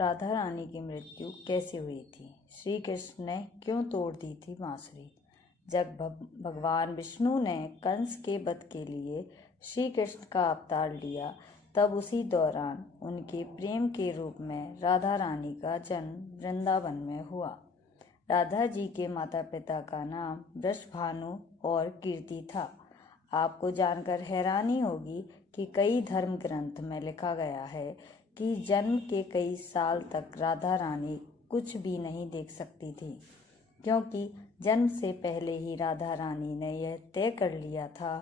राधा रानी की मृत्यु कैसे हुई थी? श्री कृष्ण ने क्यों तोड़ दी थी बांसुरी? जब भगवान विष्णु ने कंस के वध के लिए श्री कृष्ण का अवतार लिया, तब उसी दौरान उनके प्रेम के रूप में राधा रानी का जन्म वृंदावन में हुआ। राधा जी के माता पिता का नाम वृषभानु और कीर्ति था। आपको जानकर हैरानी होगी कि कई धर्म ग्रंथ में लिखा गया है कि जन्म के कई साल तक राधा रानी कुछ भी नहीं देख सकती थी, क्योंकि जन्म से पहले ही राधा रानी ने यह तय कर लिया था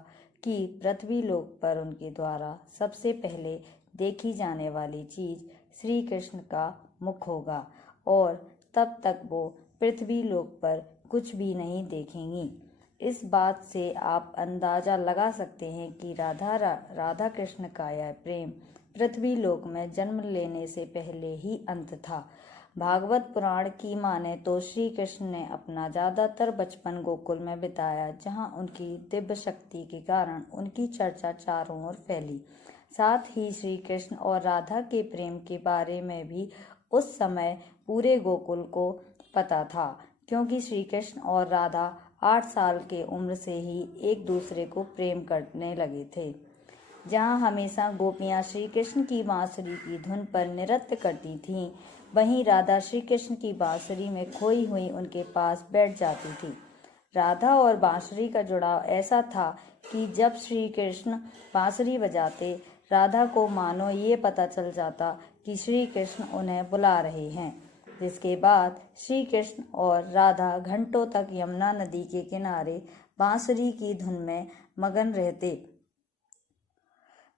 कि पृथ्वी लोक पर उनके द्वारा सबसे पहले देखी जाने वाली चीज श्री कृष्ण का मुख होगा और तब तक वो पृथ्वी लोक पर कुछ भी नहीं देखेंगी। इस बात से आप अंदाजा लगा सकते हैं कि राधा कृष्ण का यह प्रेम पृथ्वी लोक में जन्म लेने से पहले ही अंत था। भागवत पुराण की माने तो श्री कृष्ण ने अपना ज्यादातर बचपन गोकुल में बिताया, जहां उनकी दिव्य शक्ति के कारण उनकी चर्चा चारों ओर फैली। साथ ही श्री कृष्ण और राधा के प्रेम के बारे में भी उस समय पूरे गोकुल को पता था, क्योंकि श्री कृष्ण और राधा 8 साल के उम्र से ही एक दूसरे को प्रेम करने लगे थे। जहाँ हमेशा गोपियाँ श्री कृष्ण की बांसुरी की धुन पर नृत्य करती थीं, वहीं राधा श्री कृष्ण की बांसुरी में खोई हुई उनके पास बैठ जाती थी। राधा और बांसुरी का जुड़ाव ऐसा था कि जब श्री कृष्ण बांसुरी बजाते, राधा को मानो ये पता चल जाता कि श्री कृष्ण उन्हें बुला रहे हैं, जिसके बाद श्री कृष्ण और राधा घंटों तक यमुना नदी के किनारे बांसुरी की धुन में मगन रहते।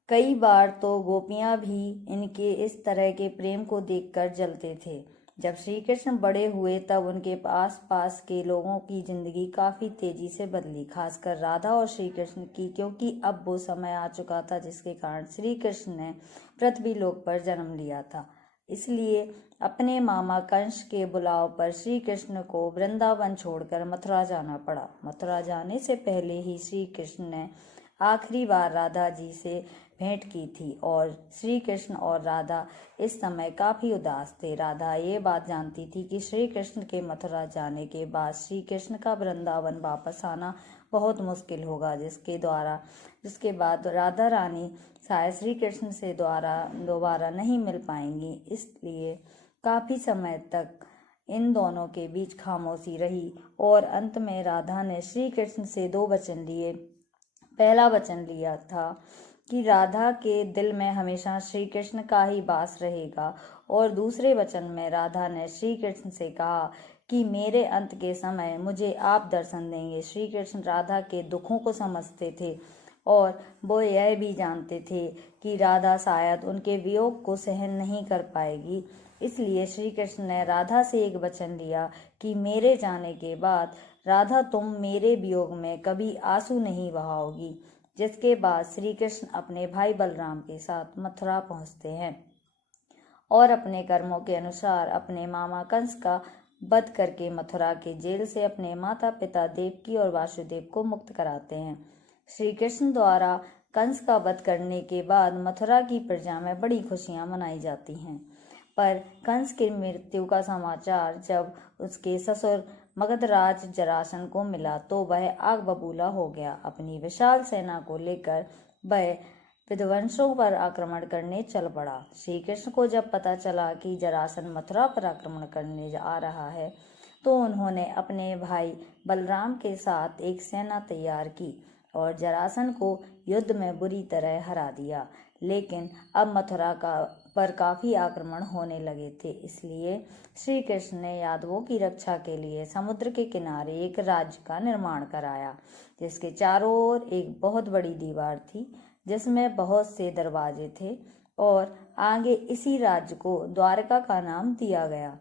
कई बार तो गोपियां भी इनके इस तरह के प्रेम को देखकर जलते थे। जब श्री कृष्ण बड़े हुए, तब उनके आस पास के लोगों की जिंदगी काफी तेजी से बदली, खासकर राधा और श्री कृष्ण की, क्योंकि अब वो समय आ चुका था जिसके कारण श्री कृष्ण ने पृथ्वी लोक पर जन्म लिया था। इसलिए अपने मामा कंस के बुलाव पर श्री कृष्ण को वृंदावन छोड़कर मथुरा जाना पड़ा। मथुरा जाने से पहले ही श्री कृष्ण ने आखिरी बार राधा जी से भेंट की थी और श्री कृष्ण और राधा इस समय काफी उदास थे। राधा ये बात जानती थी कि श्री कृष्ण के मथुरा जाने के बाद श्री कृष्ण का वृंदावन वापस आना बहुत मुश्किल होगा, जिसके बाद राधा रानी शायद श्री कृष्ण से दोबारा नहीं मिल पाएंगी। इसलिए काफी समय तक इन दोनों के बीच खामोशी रही और अंत में राधा ने श्री कृष्ण से 2 वचन लिए। पहला वचन लिया था कि राधा के दिल में हमेशा श्री कृष्ण का ही वास रहेगा, और दूसरे वचन में राधा ने श्री कृष्ण से कहा कि मेरे अंत के समय मुझे आप दर्शन देंगे। श्री कृष्ण राधा के दुखों को समझते थे और वो यह भी जानते थे कि राधा शायद उनके वियोग को सहन नहीं कर पाएगी। इसलिए श्री कृष्ण ने राधा से एक वचन लिया कि मेरे जाने के बाद राधा, तुम मेरे वियोग में कभी आंसू नहीं बहाओगी। जिसके बाद श्री कृष्ण अपने भाई बलराम के साथ मथुरा पहुंचते हैं और अपने कर्मों के अनुसार अपने मामा कंस का वध करके मथुरा के जेल से अपने माता पिता देवकी और वासुदेव को मुक्त कराते हैं। श्री कृष्ण द्वारा कंस का वध करने के बाद मथुरा की प्रजा में बड़ी खुशियां मनाई जाती हैं, पर कंस की मृत्यु का समाचार जब उसके ससुर मगधराज जरासन को मिला तो वह आग बबूला हो गया। अपनी विशाल सेना को लेकर वह विध्वंसों पर आक्रमण करने चल पड़ा। श्री कृष्ण को जब पता चला कि जरासन मथुरा पर आक्रमण करने आ रहा है, तो उन्होंने अपने भाई बलराम के साथ एक सेना तैयार की और जरासन को युद्ध में बुरी तरह हरा दिया। लेकिन अब मथुरा पर काफी आक्रमण होने लगे थे, इसलिए श्री कृष्ण ने यादवों की रक्षा के लिए समुद्र के किनारे एक राज्य का निर्माण कराया, जिसके चारों ओर एक बहुत बड़ी दीवार थी, जिसमें बहुत से दरवाजे थे, और आगे इसी राज्य को द्वारका का नाम दिया गया।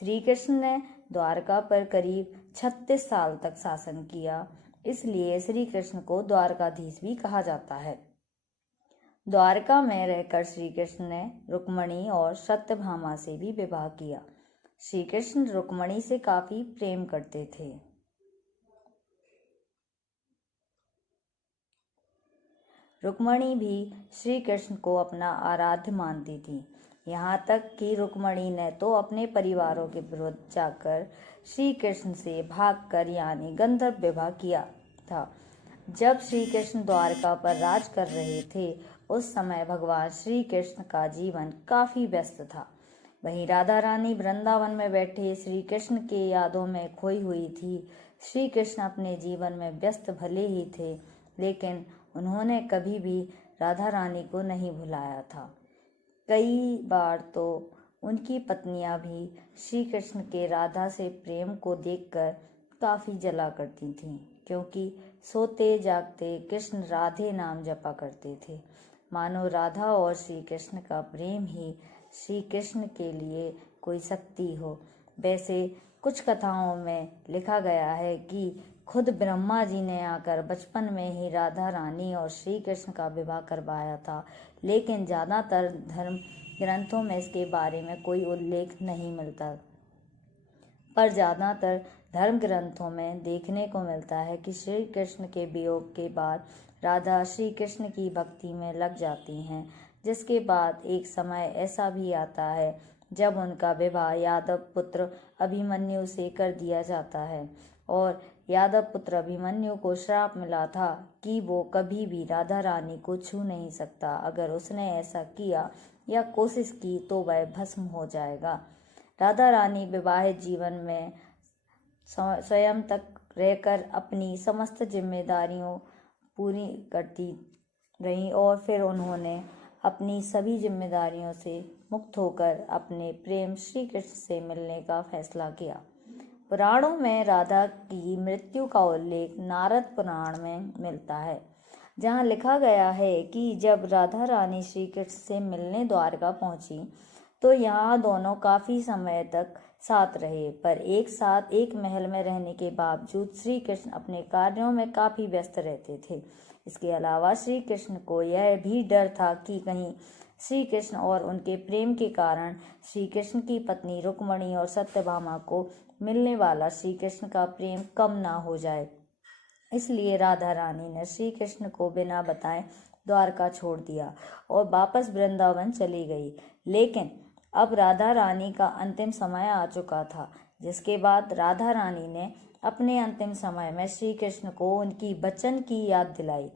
श्री कृष्ण ने द्वारका पर करीब 36 साल तक शासन किया, इसलिए श्री कृष्ण को द्वारकाधीश भी कहा जाता है। द्वारका में रहकर श्री कृष्ण ने रुक्मणी और सत्यभामा से भी विवाह किया। श्री कृष्ण रुक्मणी से काफी प्रेम करते थे। रुक्मणी भी श्री कृष्ण को अपना आराध्य मानती थी। यहाँ तक कि रुक्मणी ने तो अपने परिवारों के विरुद्ध जाकर श्री कृष्ण से भागकर यानी गंधर्व विवाह किया था। जब श्री कृष्ण द्वारका पर राज कर रहे थे उस समय भगवान श्री कृष्ण का जीवन काफी व्यस्त था। वहीं राधा रानी वृंदावन में बैठे श्री कृष्ण के यादों में खोई हुई थी। श्री कृष्ण अपने जीवन में व्यस्त भले ही थे, लेकिन उन्होंने कभी भी राधा रानी को नहीं भुलाया था। कई बार तो उनकी पत्नियां भी श्री कृष्ण के राधा से प्रेम को देखकर काफी जला करती थीं, क्योंकि सोते जागते कृष्ण राधे नाम जपा करते थे। मानो राधा और श्री कृष्ण का प्रेम ही श्री कृष्ण के लिए कोई शक्ति हो। वैसे कुछ कथाओं में लिखा गया है कि खुद ब्रह्मा जी ने आकर बचपन में ही राधा रानी और श्री कृष्ण का विवाह करवाया था, लेकिन ज़्यादातर धर्म ग्रंथों में इसके बारे में कोई उल्लेख नहीं मिलता। पर ज़्यादातर धर्म ग्रंथों में देखने को मिलता है कि श्री कृष्ण के वियोग के बाद राधा श्री कृष्ण की भक्ति में लग जाती हैं, जिसके बाद एक समय ऐसा भी आता है जब उनका विवाह यादव पुत्र अभिमन्यु से कर दिया जाता है। और यादव पुत्र अभिमन्यु को श्राप मिला था कि वो कभी भी राधा रानी को छू नहीं सकता। अगर उसने ऐसा किया या कोशिश की तो वह भस्म हो जाएगा। राधा रानी विवाहित जीवन में स्वयं तक रहकर अपनी समस्त जिम्मेदारियों पूरी करती रहीं और फिर उन्होंने अपनी सभी जिम्मेदारियों से मुक्त होकर अपने प्रेम श्री कृष्ण से मिलने का फैसला किया। पुराणों में राधा की मृत्यु का उल्लेख नारद पुराण में मिलता है, जहाँ लिखा गया है कि जब राधा रानी श्री कृष्ण से मिलने द्वारका पहुंची तो यहाँ दोनों काफी समय तक साथ रहे, पर एक साथ एक महल में रहने के बावजूद श्री कृष्ण अपने कार्यों में काफी व्यस्त रहते थे। इसके अलावा श्री कृष्ण को यह भी डर था कि कहीं श्री कृष्ण और उनके प्रेम के कारण श्री कृष्ण की पत्नी रुक्मणी और सत्यभामा को मिलने वाला श्री कृष्ण का प्रेम कम ना हो जाए। इसलिए राधा रानी ने श्री कृष्ण को बिना बताए द्वारका छोड़ दिया और वापस वृंदावन चली गई। लेकिन अब राधा रानी का अंतिम समय आ चुका था, जिसके बाद राधा रानी ने अपने अंतिम समय में श्री कृष्ण को उनकी वचन की याद दिलाई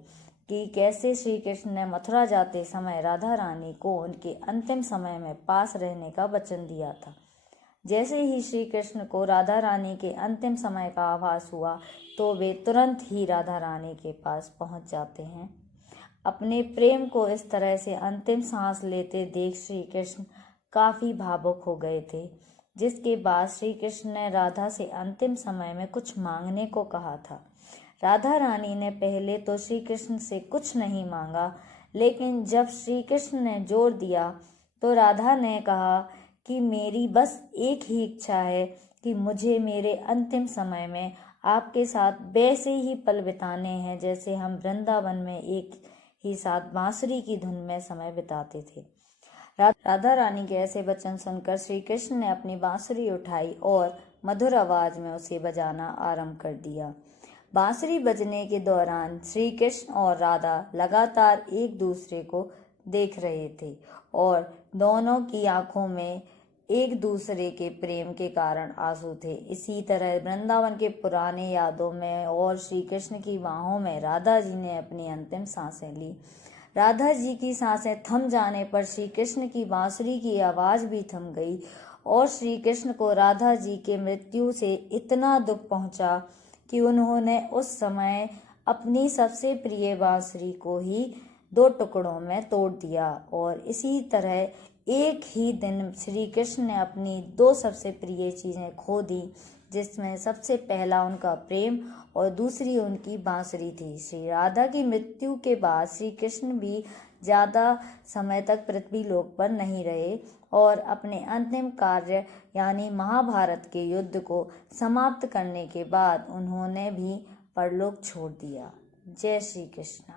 कि कैसे श्री कृष्ण ने मथुरा जाते समय राधा रानी को उनके अंतिम समय में पास रहने का वचन दिया था। जैसे ही श्री कृष्ण को राधा रानी के अंतिम समय का आभास हुआ तो वे तुरंत ही राधा रानी के पास पहुंच जाते हैं। अपने प्रेम को इस तरह से अंतिम सांस लेते देख श्री कृष्ण काफी भावुक हो गए थे, जिसके बाद श्री कृष्ण ने राधा से अंतिम समय में कुछ मांगने को कहा था। राधा रानी ने पहले तो श्री कृष्ण से कुछ नहीं मांगा, लेकिन जब श्री कृष्ण ने जोर दिया तो राधा ने कहा कि मेरी बस एक ही इच्छा है कि मुझे मेरे अंतिम समय में आपके साथ वैसे ही पल बिताने हैं जैसे हम वृंदावन में एक ही साथ बांसुरी की धुन में समय बिताते थे। राधा रानी के ऐसे वचन सुनकर श्री कृष्ण ने अपनी बांसुरी उठाई और मधुर आवाज में उसे बजाना आरंभ कर दिया। बांसुरी बजने के दौरान श्री कृष्ण और राधा लगातार एक दूसरे को देख रहे थे और दोनों की आंखों में एक दूसरे के प्रेम के कारण आंसू थे। इसी तरह वृंदावन के पुराने यादों में और श्री कृष्ण की बाहों में राधा जी ने अपनी अंतिम सांसें ली। राधा जी की सांसें थम जाने पर श्री कृष्ण की बांसुरी की आवाज भी थम गई और श्री कृष्ण को राधा जी के मृत्यु से इतना दुख पहुंचा कि उन्होंने उस समय अपनी सबसे प्रिय बांसुरी को ही 2 टुकड़ों में तोड़ दिया। और इसी तरह एक ही दिन श्री कृष्ण ने अपनी 2 सबसे प्रिय चीजें खो दी, जिसमें सबसे पहला उनका प्रेम और दूसरी उनकी बांसुरी थी। श्री राधा की मृत्यु के बाद श्री कृष्ण भी ज्यादा समय तक पृथ्वी लोक पर नहीं रहे और अपने अंतिम कार्य यानी महाभारत के युद्ध को समाप्त करने के बाद उन्होंने भी परलोक छोड़ दिया। जय श्री कृष्ण।